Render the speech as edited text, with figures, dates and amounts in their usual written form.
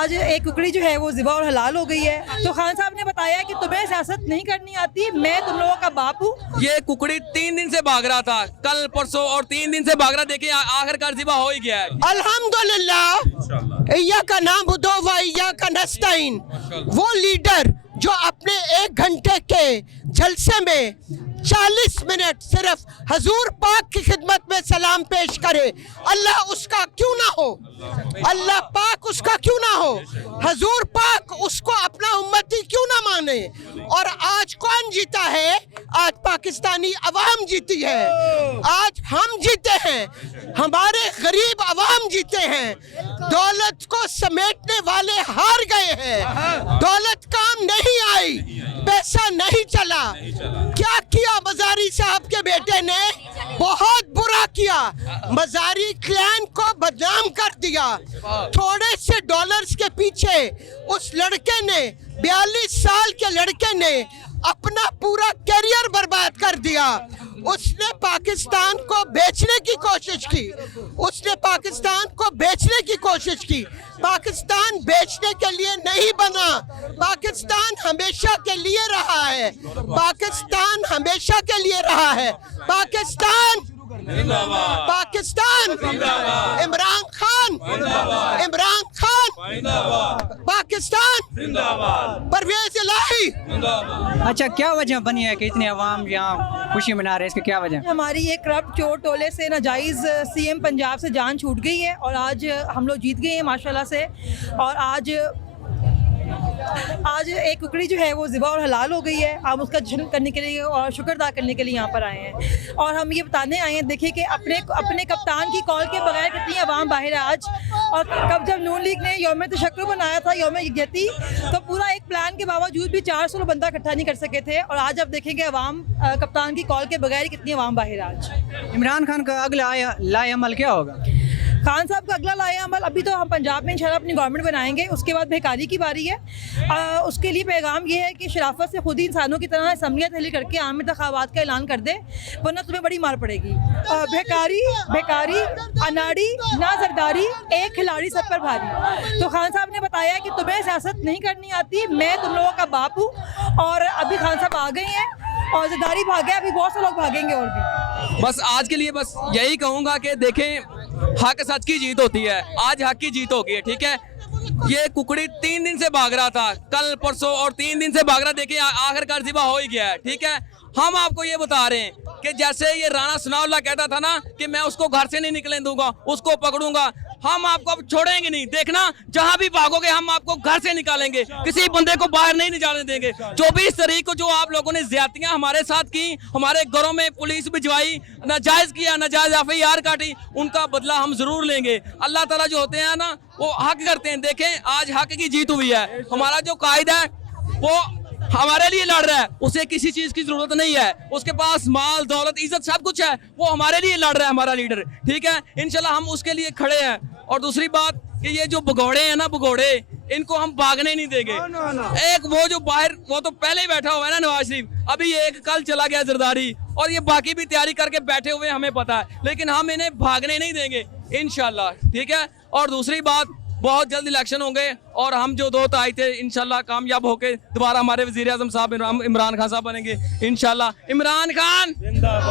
आज एक कुकड़ी जो है वो ज़िबा और हलाल हो गई है। तो खान साहब ने बताया कि तुम्हें सियासत नहीं करनी आती, मैं तुम लोगों का बाप हूँ। ये कुकड़ी 3 दिन से भाग रहा था, कल परसों और 3 दिन से भाग रहा। देखिए आखिरकार ज़िबा हो ही गया है। अल्हम्दुलिल्लाह, इय्या का नाम व इय्या का नस्ताइन। वो लीडर जो अपने 1 घंटे के जलसे में 40 मिनट सिर्फ हजूर पाक की खिदमत में सलाम पेश करे, अल्लाह उसका क्यों ना हो, अल्लाह पाक उसका क्यों ना हो, हजूर पाक उसको अपना उम्मती क्यों ना माने। और आज कौन जीता है? आज पाकिस्तानी अवाम जीती है, आज हम जीते हैं, हमारे गरीब अवाम जीते हैं। दौलत को समेटने वाले हार गए हैं, दौलत काम नहीं आई, पैसा नहीं चला। क्या किया मजारी साहब के बेटे ने? बहुत बुरा किया, मजारी क्लैन को बदनाम कर दिया। थोड़े से डॉलर्स के पीछे उस लड़के ने, 42 साल के लड़के ने अपना पूरा करियर बर्बाद कर दिया। उसने पाकिस्तान को बेचने की कोशिश की, उसने पाकिस्तान को बेचने की कोशिश की। पाकिस्तान बेचने के लिए नहीं बना, पाकिस्तान हमेशा के लिए रहा है, पाकिस्तान हमेशा के लिए रहा है। पाकिस्तान पाकिस्तान इमरान खान, इमरान खान पाकिस्तान, परवेज इलाही। अच्छा, क्या वजह बनी है कि इतने अवाम यहाँ खुशी मना रहे हैं? इसकी क्या वजह? हमारी ये करप्ट चोर टोले से नाजायज़ सीएम पंजाब से जान छूट गई है और आज हम लोग जीत गए हैं माशाल्लाह से। और आज एक कुकड़ी जो है वो ज़िबा और हलाल हो गई है। हम उसका जश्न करने के लिए और शुक्र अदा करने के लिए यहाँ पर आए हैं। और हम ये बताने आए हैं, देखिए कि अपने कप्तान की कॉल के बगैर कितनी अवाम बाहर है आज। और कब जब नून लीग ने यौम तशक्कुर बनाया था, यौम यकजहती, तो पूरा एक प्लान के बावजूद भी 400 बंदा इकट्ठा नहीं कर सके थे। और आज अब देखेंगे अवाम कप्तान की कॉल के बगैर कितनी अवाम बाहर आज। इमरान खान का अगला लाए अमल क्या होगा? खान साहब का अगला लाया अमल, अभी तो हम पंजाब में इंशाल्लाह अपनी गवर्नमेंट बनाएंगे, उसके बाद बेकारी की बारी है। उसके लिए पैगाम ये है कि शराफत से खुद ही इंसानों की तरह असम्बलियाँ तहलील करके आम इंतखाबात का ऐलान कर दे, वरना तुम्हें बड़ी मार पड़ेगी। बेकारी अनाड़ी ना जरदारी, एक खिलाड़ी सब पर भारी। तो खान साहब ने बताया कि तुम्हें सियासत नहीं करनी आती, मैं तुम लोगों का बाप हूँ। और अभी खान साहब आ गए हैं और जरदारी भागे, अभी बहुत से लोग भागेंगे और भी। बस आज के लिए बस यही कहूँगा कि देखें, हक सच की जीत होती है। आज हक की जीत होगी, ठीक है। ये कुकड़ी 3 दिन से भाग रहा था, कल परसों और 3 दिन से भाग रहा। देखिए आखिरकार ज़िबा हो ही गया है, ठीक है। हम आपको ये बता रहे हैं कि जैसे ये राणा सनाउल्लाह कहता था ना कि मैं उसको घर से नहीं निकलने दूंगा, उसको पकड़ूंगा, हम आपको अब छोड़ेंगे नहीं। देखना, जहां भी भागोगे हम आपको घर से निकालेंगे, किसी बंदे को बाहर नहीं निकालने देंगे। 24 तारीख को जो आप लोगों ने ज्यादतियां हमारे साथ की, हमारे घरों में पुलिस भिजवाई, नाजायज किया, नाजायज FIR काटी, उनका बदला हम जरूर लेंगे। अल्लाह ताला जो होते हैं ना, वो हक करते हैं। देखें, आज हक की जीत हुई है। हमारा जो कायद है वो हमारे लिए लड़ रहा है, उसे किसी चीज की जरूरत नहीं है, उसके पास माल दौलत इज्जत सब कुछ है, वो हमारे लिए लड़ रहा है, हमारा लीडर, ठीक है। इंशाल्लाह हम उसके लिए खड़े हैं। और दूसरी बात कि ये जो भगौड़े हैं ना, भगौड़े, इनको हम भागने नहीं देंगे। एक वो जो बाहर, वो तो पहले ही बैठा हुआ है ना नवाज शरीफ, अभी एक कल चला गया जरदारी, और ये बाकी भी तैयारी करके बैठे हुए, हमें पता है, लेकिन हम इन्हें भागने नहीं देंगे इंशाल्लाह, ठीक है। और दूसरी बात, बहुत जल्द इलेक्शन होंगे और हम जो 2 तारीख थे इंशाल्लाह कामयाब होके दोबारा हमारे वजीर आजम साहब इमरान खान साहब बनेंगे इंशाल्लाह। इमरान खान